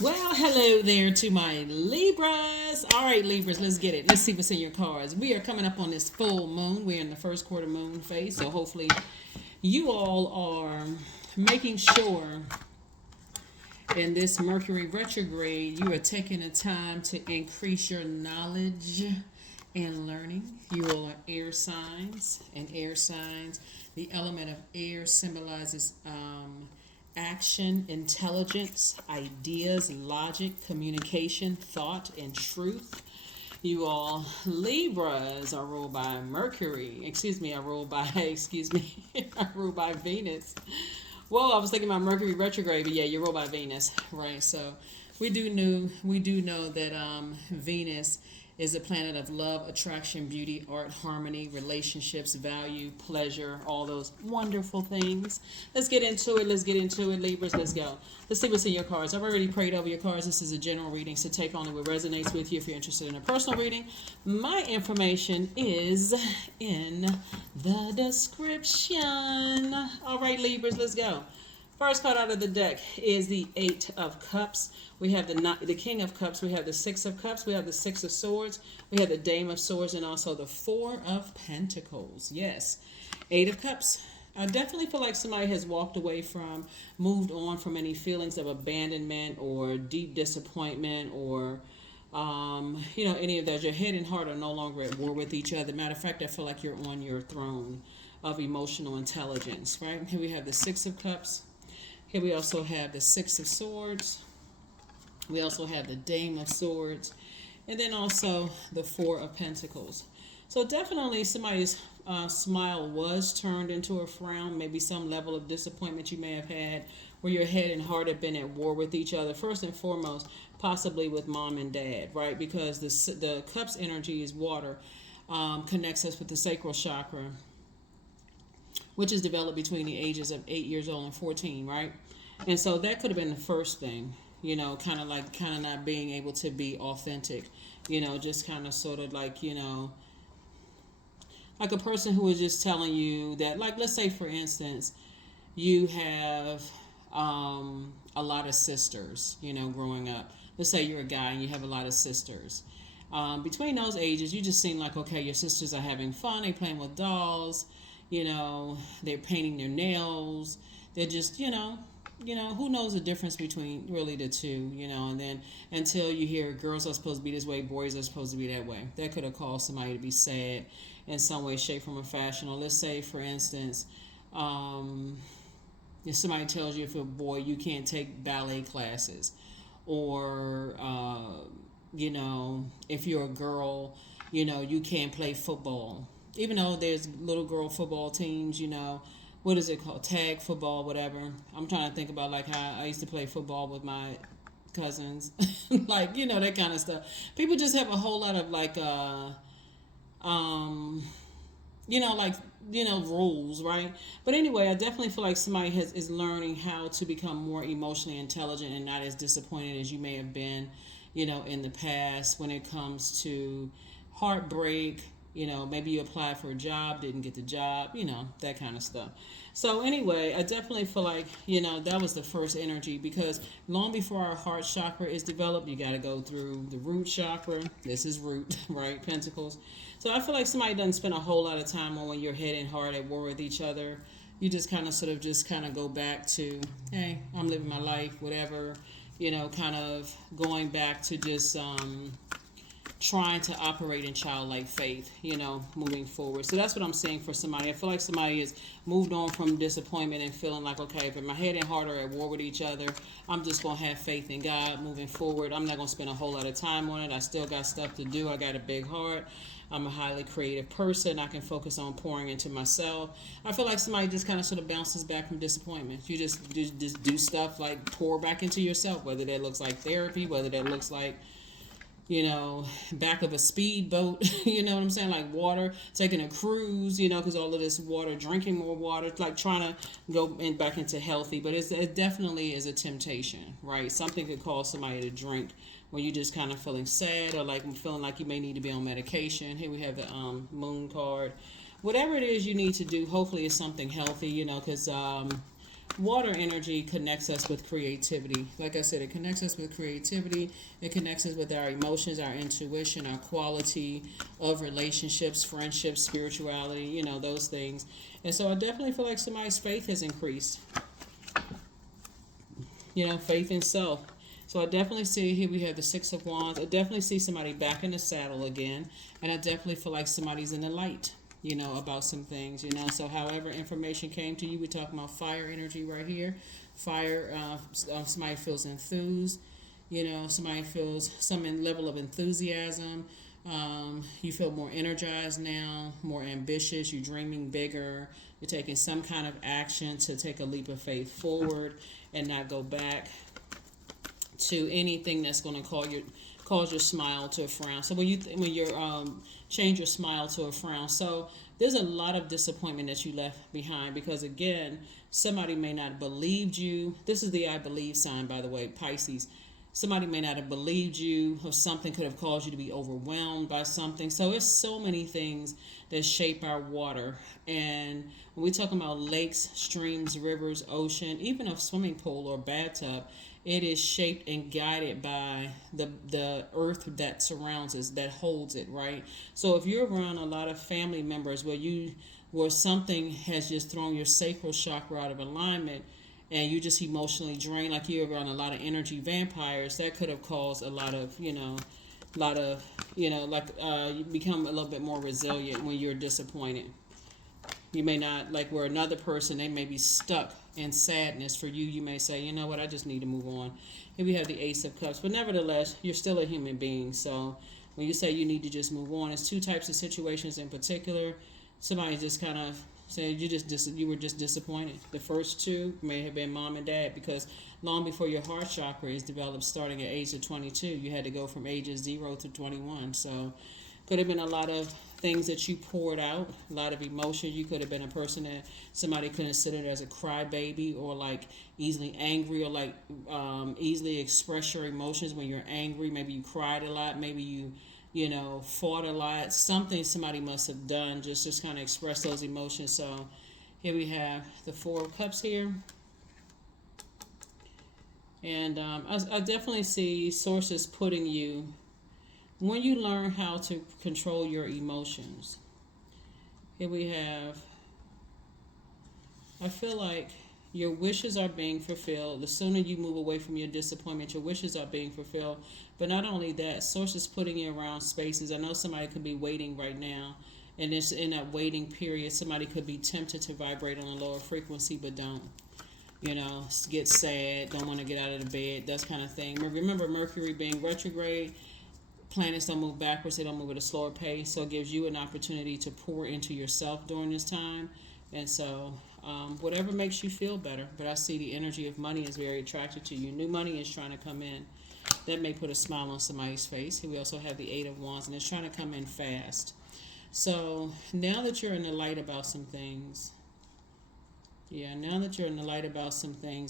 Well, hello there to my Libras. All right, Libras, let's get it. Let's see what's in your cards. We are coming up on this full moon. We're in the first quarter moon phase, so hopefully you all are making sure in this Mercury retrograde you are taking the time to increase your knowledge and learning. You all are air signs, and air signs, the element of air symbolizes action, intelligence, ideas, logic, communication, thought, and truth. You all Libras are ruled by Mercury. Excuse me, I ruled by excuse me, I ruled by Venus. Well, I was thinking about Mercury retrograde, but yeah, you're ruled by Venus, right? So we do know that Venus is a planet of love, attraction, beauty, art, harmony, relationships, value, pleasure, all those wonderful things. Let's get into it. Let's get into it, Libras. Let's go. Let's see what's in your cards. I've already prayed over your cards. This is a general reading, so take only what resonates with you. If you're interested in a personal reading, my information is in the description. All right, Libras, let's go. First card out of the deck is the Eight of Cups. We have the King of Cups. We have the Six of Cups. We have the Six of Swords. We have the Dame of Swords, and also the Four of Pentacles. Yes, Eight of Cups. I definitely feel like somebody has walked away from, moved on from any feelings of abandonment or deep disappointment or any of those. Your head and heart are no longer at war with each other. Matter of fact, I feel like you're on your throne of emotional intelligence, right? Here we have the Six of Cups. Here we also have the Six of Swords. We also have the Dame of Swords. And then also the Four of Pentacles. So definitely somebody's smile was turned into a frown. Maybe some level of disappointment you may have had where your head and heart have been at war with each other. First and foremost, possibly with mom and dad, right? Because the Cups energy is water, connects us with the sacral chakra, which is developed between the ages of 8 years old and 14, right? And so that could have been the first thing, kind of not being able to be authentic, just kind of sort of like a person who is just telling you that, like, let's say, for instance, you have a lot of sisters, growing up. Let's say you're a guy and you have a lot of sisters. Between those ages, you just seem like, okay, your sisters are having fun, they're playing with dolls, they're painting their nails. They're just, who knows the difference between really the two, and then until you hear girls are supposed to be this way, boys are supposed to be that way. That could have caused somebody to be sad in some way, shape, form, or fashion. Or let's say, for instance, if somebody tells you, if you're a boy, you can't take ballet classes. Or, if you're a girl, you can't play football, even though there's little girl football teams, what is it called? Tag football, whatever. I'm trying to think about like how I used to play football with my cousins, like, that kind of stuff. People just have a whole lot of um, rules, right? But anyway, I definitely feel like somebody is learning how to become more emotionally intelligent and not as disappointed as you may have been, in the past when it comes to heartbreak. Maybe you applied for a job, didn't get the job, that kind of stuff. So anyway, I definitely feel like, that was the first energy, because long before our heart chakra is developed, you got to go through the root chakra. This is root, right? Pentacles. So I feel like somebody doesn't spend a whole lot of time on when your head and heart at war with each other. You just kind of go back to, hey, I'm living my life, whatever, kind of going back to just, trying to operate in childlike faith, moving forward. So that's what I'm saying for somebody. I feel like somebody has moved on from disappointment and feeling like, okay, if my head and heart are at war with each other, I'm just going to have faith in God moving forward. I'm not going to spend a whole lot of time on it. I still got stuff to do. I got a big heart. I'm a highly creative person. I can focus on pouring into myself. I feel like somebody just kind of sort of bounces back from disappointment. You just do stuff like pour back into yourself, whether that looks like therapy, whether that looks like back of a speedboat, you know what I'm saying? Like water, taking a cruise, because all of this water, drinking more water, like trying to go back into healthy. But it definitely is a temptation, right? Something could cause somebody to drink when you just kind of feeling sad or like feeling like you may need to be on medication. Here we have the moon card. Whatever it is you need to do, hopefully it's something healthy, because Water energy connects us with creativity. Like I said, it connects us with creativity. It connects us with our emotions, our intuition, our quality of relationships, friendships, spirituality, those things. And so I definitely feel like somebody's faith has increased. Faith in self. So I definitely see here we have the Six of Wands. I definitely see somebody back in the saddle again. And I definitely feel like somebody's in the light, about some things, So however information came to you, we're talking about fire energy right here. Fire, somebody feels enthused, somebody feels some level of enthusiasm. You feel more energized now, more ambitious. You're dreaming bigger. You're taking some kind of action to take a leap of faith forward and not go back to anything that's going to cause your smile to a frown. So when you change your smile to a frown, so there's a lot of disappointment that you left behind because again, somebody may not have believed you. This is the I believe sign, by the way, Pisces. Somebody may not have believed you, or something could have caused you to be overwhelmed by something. So it's so many things that shape our water. And when we're talking about lakes, streams, rivers, ocean, even a swimming pool or bathtub, it is shaped and guided by the earth that surrounds us, that holds it, right? So if you're around a lot of family members where something has just thrown your sacral chakra out of alignment, and you just emotionally drained, like you're around a lot of energy vampires, that could have caused a lot of, you become a little bit more resilient when you're disappointed. You may not, like where another person, they may be stuck in sadness. For you, you may say, you know what, I just need to move on. Here we have the Ace of Cups. But nevertheless, you're still a human being. So when you say you need to just move on, it's two types of situations in particular. Somebody just kind of said you were just disappointed. The first two may have been mom and dad, because long before your heart chakra is developed, starting at age of 22, you had to go from ages 0 to 21. So could have been a lot of things that you poured out, a lot of emotion. You could have been a person that somebody considered as a crybaby, or like easily angry, or like easily express your emotions when you're angry. Maybe you cried a lot. Maybe you fought a lot. Something somebody must have done just kind of express those emotions. So here we have the Four of Cups here. And I definitely see sources putting you, when you learn how to control your emotions. Here we have, I feel like your wishes are being fulfilled. The sooner you move away from your disappointment, your wishes are being fulfilled. But not only that, sources putting you around spaces. I know somebody could be waiting right now, and it's in that waiting period, somebody could be tempted to vibrate on a lower frequency, but don't. Get sad, don't want to get out of the bed, that kind of thing. Remember, Mercury being retrograde, planets don't move backwards, they don't move at a slower pace, so it gives you an opportunity to pour into yourself during this time. And so whatever makes you feel better. But I see the energy of money is very attracted to you. New money is trying to come in. That may put a smile on somebody's face. Here we also have the Eight of Wands, and it's trying to come in fast. So now that you're in the light about some things,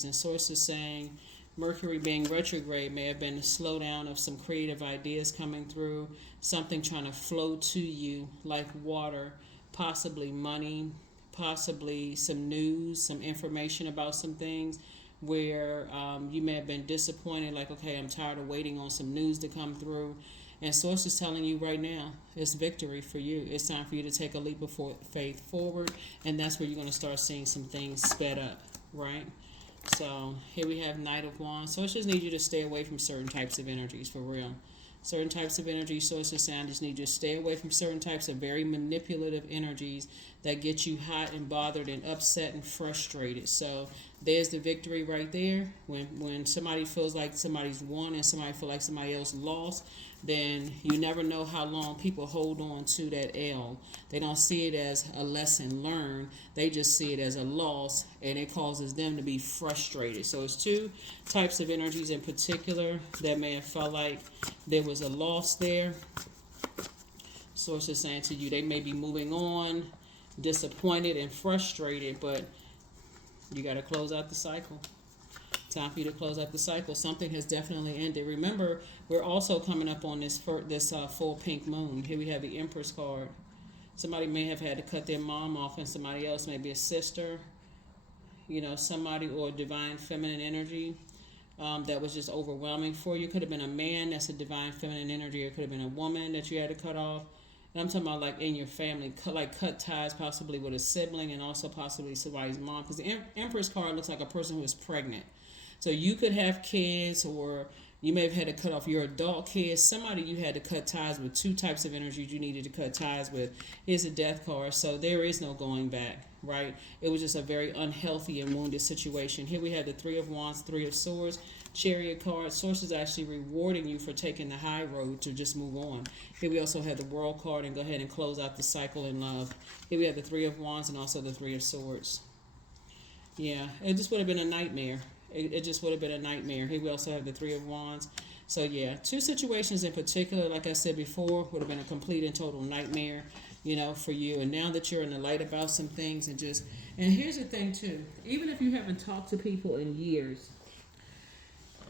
and sources saying Mercury being retrograde may have been a slowdown of some creative ideas coming through, something trying to flow to you like water, possibly money, possibly some news, some information about some things where you may have been disappointed, like, okay, I'm tired of waiting on some news to come through. And sources telling you right now, it's victory for you. It's time for you to take a leap of faith forward, and that's where you're going to start seeing some things sped up, right? So here we have Knight of Wands. So it just need you to stay away from certain types of energies, for real. Certain types of energy, sources saying, just need you to stay away from certain types of very manipulative energies that get you hot and bothered and upset and frustrated. So there's the victory right there. When somebody feels like somebody's won and somebody feels like somebody else lost, then you never know how long people hold on to that L. They don't see it as a lesson learned. They just see it as a loss, and it causes them to be frustrated. So it's two types of energies in particular that may have felt like there was a loss there. Sources saying to you, they may be moving on, disappointed and frustrated, but you got to close out the cycle. Time for you to close out the cycle. Something has definitely ended. Remember, we're also coming up on this full pink moon. Here we have the Empress card. Somebody may have had to cut their mom off, and somebody else, maybe a sister, somebody or divine feminine energy that was just overwhelming for you. Could have been a man that's a divine feminine energy, or it could have been a woman that you had to cut off. And I'm talking about like in your family, cut ties possibly with a sibling, and also possibly somebody's mom. Because the Empress card looks like a person who is pregnant. So you could have kids, or you may have had to cut off your adult kids. Somebody you had to cut ties with. Two types of energies you needed to cut ties with. Here's a death card. So there is no going back, right? It was just a very unhealthy and wounded situation. Here we have the Three of Wands, Three of Swords, Chariot card. Source is actually rewarding you for taking the high road to just move on. Here we also have the World card, and go ahead and close out the cycle in love. Here we have the Three of Wands and also the Three of Swords. Yeah, it just would have been a nightmare. It just would have been a nightmare. Here we also have the Three of Wands. So yeah, two situations in particular, like I said before, would have been a complete and total nightmare, for you. And now that you're in the light about some things, and here's the thing too, even if you haven't talked to people in years,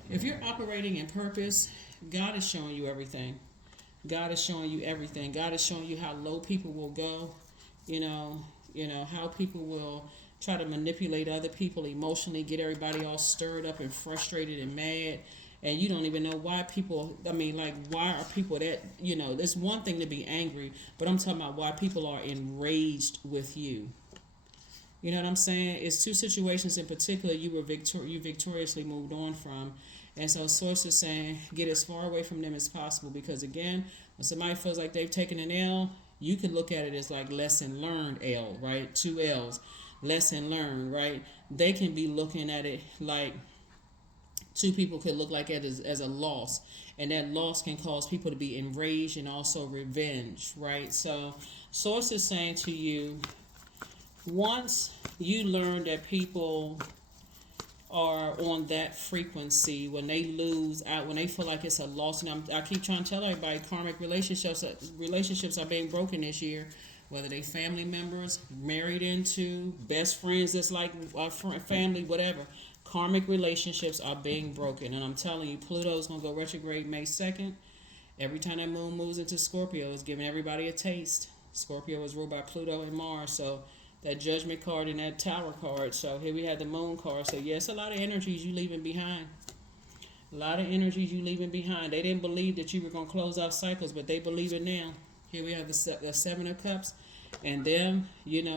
if you're operating in purpose, God is showing you everything. God is showing you everything. God is showing you how low people will go, how people will try to manipulate other people emotionally, get everybody all stirred up and frustrated and mad. And you don't even know why people, why are people that, there's one thing to be angry, but I'm talking about why people are enraged with you. You know what I'm saying? It's two situations in particular you victoriously moved on from. And so Source is saying get as far away from them as possible, because again, when somebody feels like they've taken an L, you can look at it as like lesson learned L, right? 2 L's. Lesson learned, right? They can be looking at it like two people could look like it as a loss, and that loss can cause people to be enraged and also revenge, right? So Source is saying to you, once you learn that people are on that frequency, when they lose out, when they feel like it's a loss, and I keep trying to tell everybody, karmic relationships are being broken this year. Whether they family members, married into, best friends that's like family, whatever. Karmic relationships are being broken. And I'm telling you, Pluto's going to go retrograde May 2nd. Every time that moon moves into Scorpio, it's giving everybody a taste. Scorpio is ruled by Pluto and Mars. So that Judgment card and that Tower card. So here we have the Moon card. So yes, a lot of energies you leaving behind. A lot of energies you leaving behind. They didn't believe that you were going to close out cycles, but they believe it now. Here we have the Seven of Cups, and them,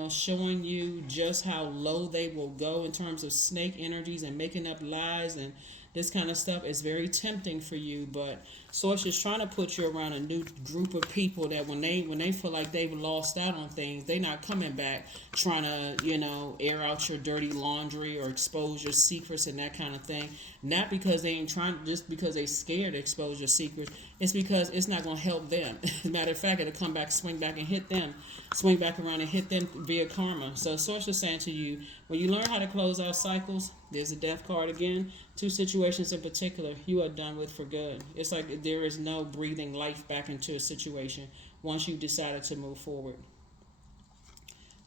showing you just how low they will go in terms of snake energies and making up lies and this kind of stuff. Is very tempting for you, but Source is trying to put you around a new group of people that when they feel like they've lost out on things, they're not coming back trying to, air out your dirty laundry or expose your secrets and that kind of thing. Not because they ain't trying, just because they scared to expose your secrets. It's because it's not going to help them. As a matter of fact, it'll come back, swing back and hit them. Swing back around and hit them via karma. So Source is saying to you, when you learn how to close out cycles, there's a Death card again. Two situations in particular you are done with for good. It's like there is no breathing life back into a situation once you've decided to move forward.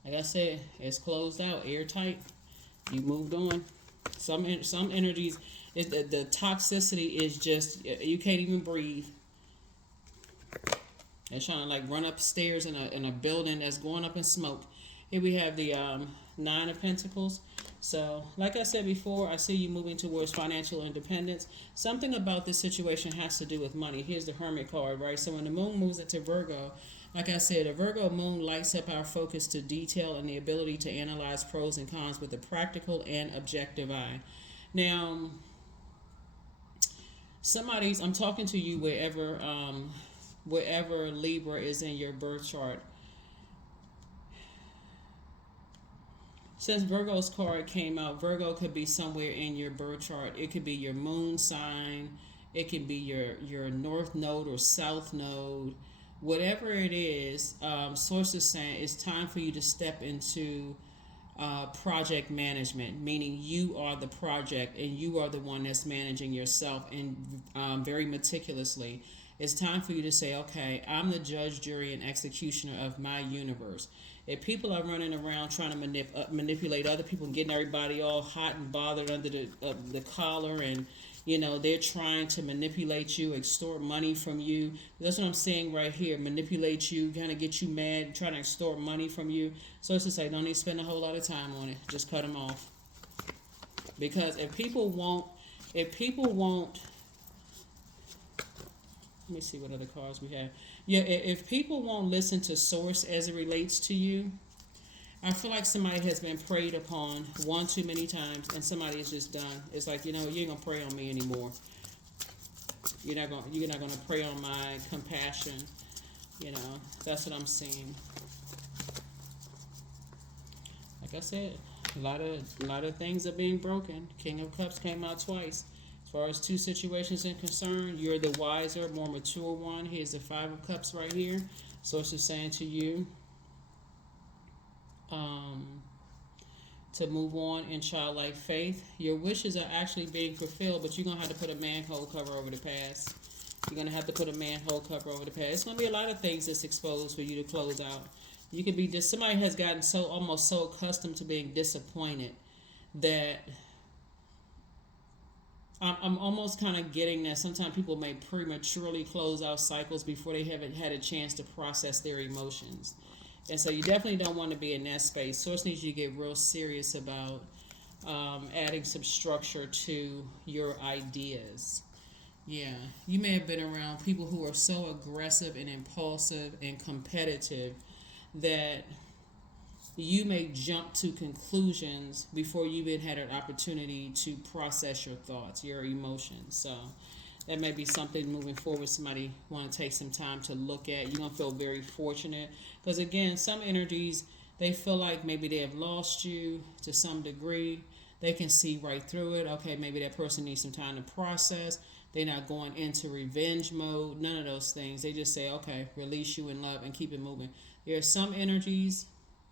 Like I said, it's closed out, airtight. You moved on. Some energies, the toxicity is just, you can't even breathe. They're trying to run upstairs in a building that's going up in smoke. Here we have the Nine of Pentacles. So, like I said before, I see you moving towards financial independence. Something about this situation has to do with money. Here's the Hermit card, right? So when the moon moves into Virgo, like I said, a Virgo moon lights up our focus to detail and the ability to analyze pros and cons with a practical and objective eye. Now, I'm talking to you wherever Libra is in your birth chart. Since Virgo's card came out, Virgo could be somewhere in your birth chart. It could be your moon sign. It could be your north node or south node. Whatever it is, Source is saying it's time for you to step into project management, meaning you are the project and you are the one that's managing yourself, and very meticulously. It's time for you to say, okay, I'm the judge, jury, and executioner of my universe. If people are running around trying to manipulate other people and getting everybody all hot and bothered under the collar, and they're trying to manipulate you, extort money from you. That's what I'm saying right here. Manipulate you, kind of get you mad, trying to extort money from you. So it's to say, don't need to spend a whole lot of time on it. Just cut them off. Because if people won't, let me see what other cards we have. Yeah, if people won't listen to source as it relates to you, I feel like somebody has been preyed upon one too many times, and somebody is just done. It's like, you ain't gonna prey on me anymore. You're not gonna prey on my compassion. That's what I'm seeing. Like I said, a lot of things are being broken. King of Cups came out twice. As far as two situations are concerned, you're the wiser, more mature one. Here's the Five of Cups right here. Source is saying to you, to move on in childlike faith. Your wishes are actually being fulfilled, but you're going to have to put a manhole cover over the past. You're going to have to put a manhole cover over the past. It's going to be a lot of things that's exposed for you to close out. You could be somebody has gotten almost so accustomed to being disappointed that I'm almost kind of getting that sometimes people may prematurely close out cycles before they haven't had a chance to process their emotions. And so you definitely don't want to be in that space. Source needs you to get real serious about adding some structure to your ideas. Yeah, you may have been around people who are so aggressive and impulsive and competitive that you may jump to conclusions before you even had an opportunity to process your thoughts, your emotions. So that may be something moving forward somebody want to take some time to look at. You're going to feel very fortunate because, again, some energies, they feel like maybe they have lost you to some degree. They can see right through it. Okay, maybe that person needs some time to process. They're not going into revenge mode, none of those things. They just say, okay, release you in love and keep it moving. There are some energies,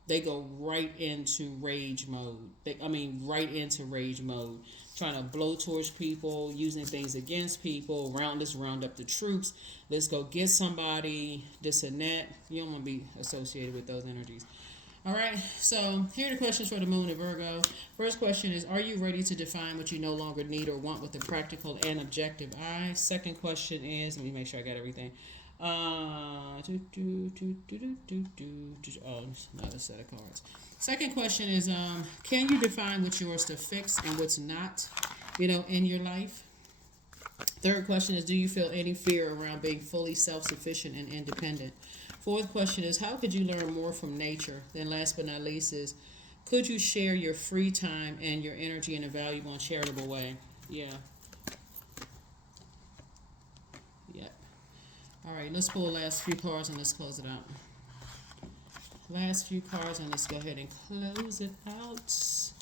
they go right into rage mode. Right into rage mode. Trying to blow towards people, using things against people, let's round up the troops, let's go get somebody, this and that. You don't want to be associated with those energies. All right, so here are the questions for the moon and Virgo. First question is, are you ready to define what you no longer need or want with a practical and objective eye? Second question is, let me make sure I got everything. Another set of cards. Second question is, can you define what's yours to fix and what's not, in your life? Third question is, do you feel any fear around being fully self-sufficient and independent? Fourth question is, how could you learn more from nature? Then last but not least is, could you share your free time and your energy in a valuable and charitable way? Yeah. Yep. All right, let's pull the last few cards and let's close it out. Last few cards and let's go ahead and close it out. Let's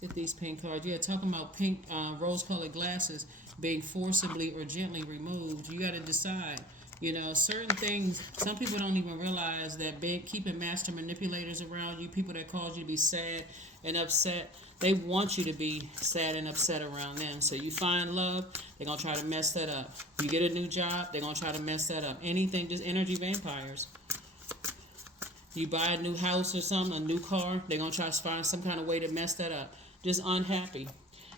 get these pink cards. Yeah, talking about pink rose-colored glasses being forcibly or gently removed. You got to decide. Certain things, some people don't even realize that keeping master manipulators around you, people that cause you to be sad and upset, they want you to be sad and upset around them. So you find love, they're going to try to mess that up. You get a new job, they're going to try to mess that up. Anything, just energy vampires. You buy a new house or something, a new car, they're going to try to find some kind of way to mess that up. Just unhappy.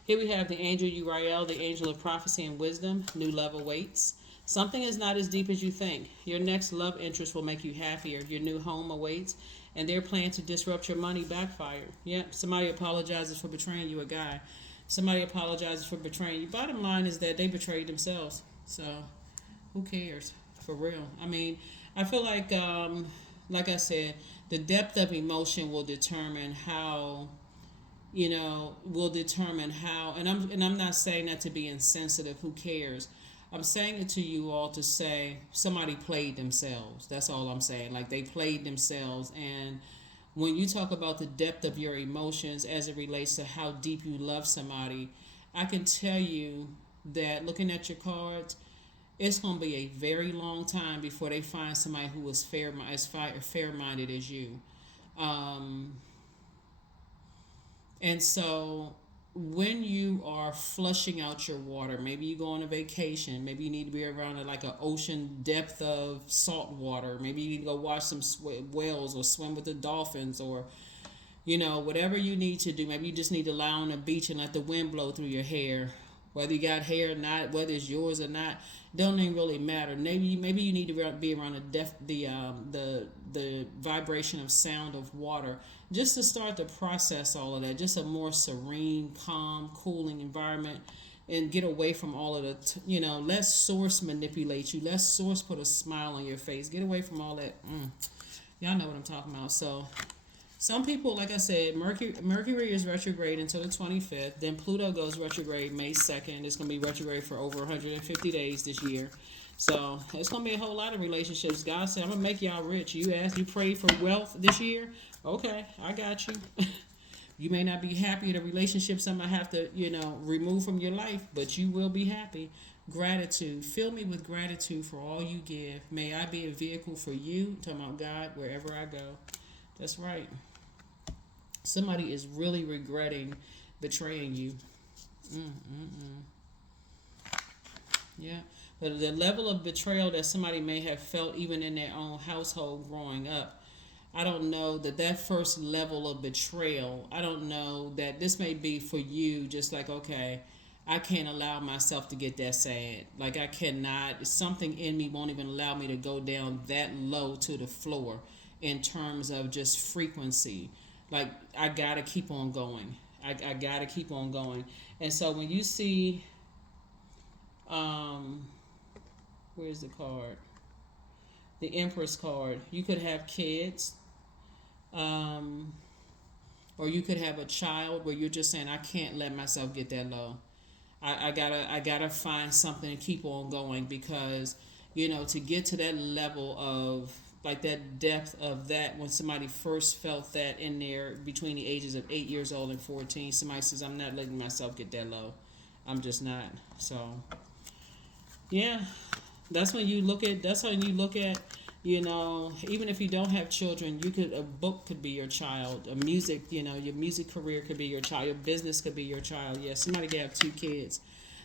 Here we have the angel Uriel, the angel of prophecy and wisdom. New love awaits. Something is not as deep as you think. Your next love interest will make you happier. Your new home awaits, and their plan to disrupt your money backfired. Yep, somebody apologizes for betraying you, a guy. Somebody apologizes for betraying you. Bottom line is that they betrayed themselves. So, who cares? For real. I feel like I said, the depth of emotion will determine how, and I'm not saying that to be insensitive. Who cares? I'm saying it to you all to say somebody played themselves. That's all I'm saying. Like, they played themselves. And when you talk about the depth of your emotions as it relates to how deep you love somebody, I can tell you that looking at your cards, it's going to be a very long time before they find somebody who is fair-minded as you. And so when you are flushing out your water, maybe you go on a vacation, maybe you need to be around an ocean depth of salt water, maybe you need to go watch some whales or swim with the dolphins, or whatever you need to do. Maybe you just need to lie on the beach and let the wind blow through your hair. Whether you got hair or not, whether it's yours or not, don't even really matter. Maybe you need to be around the vibration of sound of water, just to start to process all of that. Just a more serene, calm, cooling environment, and get away from all of the let source manipulate you. Let source put a smile on your face. Get away from all that. Y'all know what I'm talking about. So some people, like I said, Mercury is retrograde until the 25th. Then Pluto goes retrograde May 2nd. It's going to be retrograde for over 150 days this year. So it's going to be a whole lot of relationships. God said, I'm going to make y'all rich. You prayed for wealth this year? Okay, I got you. You may not be happy in a relationship. Some might have to, remove from your life, but you will be happy. Gratitude. Fill me with gratitude for all you give. May I be a vehicle for you. I'm talking about God wherever I go. That's right. Somebody is really regretting betraying you. Yeah. But the level of betrayal that somebody may have felt even in their own household growing up, I don't know that first level of betrayal, I don't know that this may be for you just like, okay, I can't allow myself to get that sad. Like I cannot, something in me won't even allow me to go down that low to the floor in terms of just frequency. Like I gotta keep on going. I gotta keep on going. And so when you see, where's the card? The Empress card. You could have kids, or you could have a child where you're just saying, I can't let myself get that low. I gotta find something to keep on going, because to get to that level of like that depth of that, when somebody first felt that in there between the ages of 8 years old and 14, somebody says, I'm not letting myself get that low. I'm just not. So yeah, that's when you look at even if you don't have children, a book could be your child, a music, your music career could be your child, your business could be your child. Yeah, somebody could have 2 kids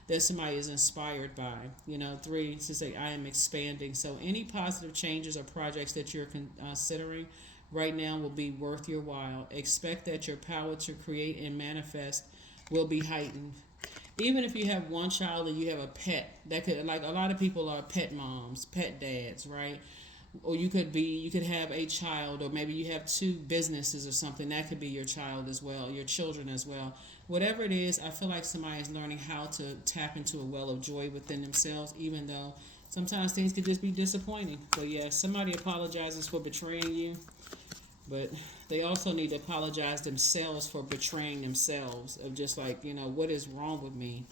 that somebody is inspired by. 3 to say, I am expanding. So any positive changes or projects that you're considering right now will be worth your while. Expect that your power to create and manifest will be heightened. Even if you have one child and you have a pet, that could, like a lot of people are pet moms, pet dads, right? Or you could have a child, or maybe you have 2 businesses or something. That could be your child as well, your children as well. Whatever it is, I feel like somebody is learning how to tap into a well of joy within themselves, even though sometimes things could just be disappointing. But yeah, somebody apologizes for betraying you, but they also need to apologize themselves for betraying themselves, of just like, what is wrong with me?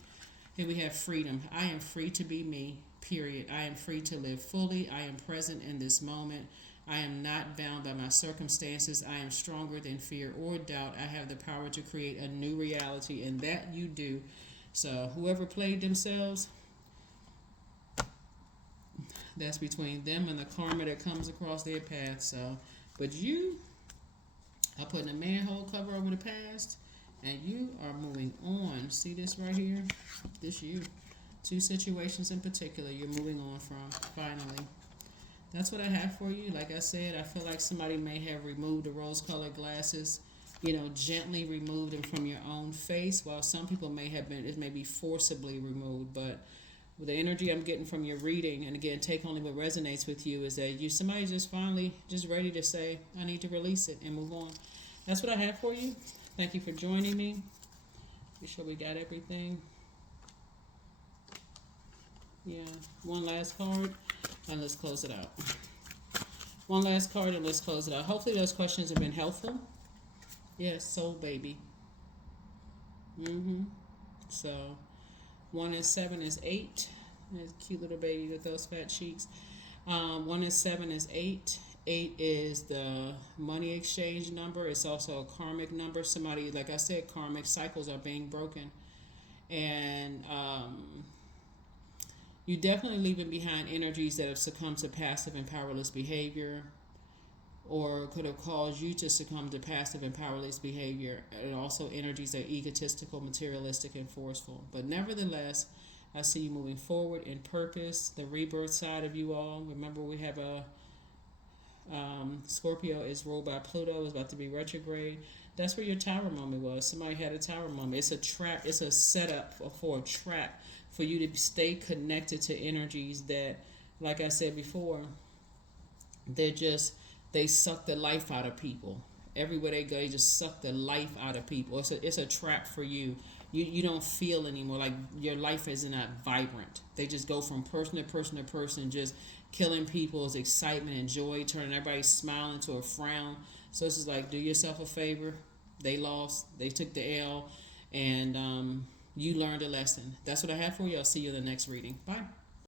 Here we have freedom. I am free to be me, period. I am free to live fully. I am present in this moment. I am not bound by my circumstances. I am stronger than fear or doubt. I have the power to create a new reality, and that you do. So whoever played themselves, that's between them and the karma that comes across their path. So, but you are putting a manhole cover over the past, and you are moving on. See this right here? This you. 2 situations in particular you're moving on from, finally. That's what I have for you. Like I said, I feel like somebody may have removed the rose-colored glasses, gently removed them from your own face, while some people may have been, it may be forcibly removed. But with the energy I'm getting from your reading, and again, take only what resonates with you, is that somebody's just finally just ready to say, I need to release it and move on. That's what I have for you. Thank you for joining me. Be sure we got everything. Yeah, one last card, and let's close it out. One last card, and let's close it out. Hopefully those questions have been helpful. Yes, soul baby. So 1 and 7 is 8. That's a cute little baby with those fat cheeks. 1 and 7 is 8. 8 is the money exchange number. It's also a karmic number. Somebody, like I said, karmic cycles are being broken. And you definitely leaving behind energies that have succumbed to passive and powerless behavior, or could have caused you to succumb to passive and powerless behavior, and also energies that are egotistical, materialistic, and forceful. But nevertheless, I see you moving forward in purpose, the rebirth side of you all. Remember, we have a Scorpio is ruled by Pluto, is about to be retrograde. That's where your tower moment was. Somebody had a tower moment. It's a trap. It's a setup for a trap for you to stay connected to energies that, like I said before, they're just they suck the life out of people. Everywhere they go, they just suck the life out of people. It's a trap for you. You don't feel anymore like your life is not vibrant. They just go from person to person to person, just killing people's excitement and joy, turning everybody's smile into a frown. So it's just like, do yourself a favor. They lost. They took the L, and you learned a lesson. That's what I have for you. I'll see you in the next reading. Bye.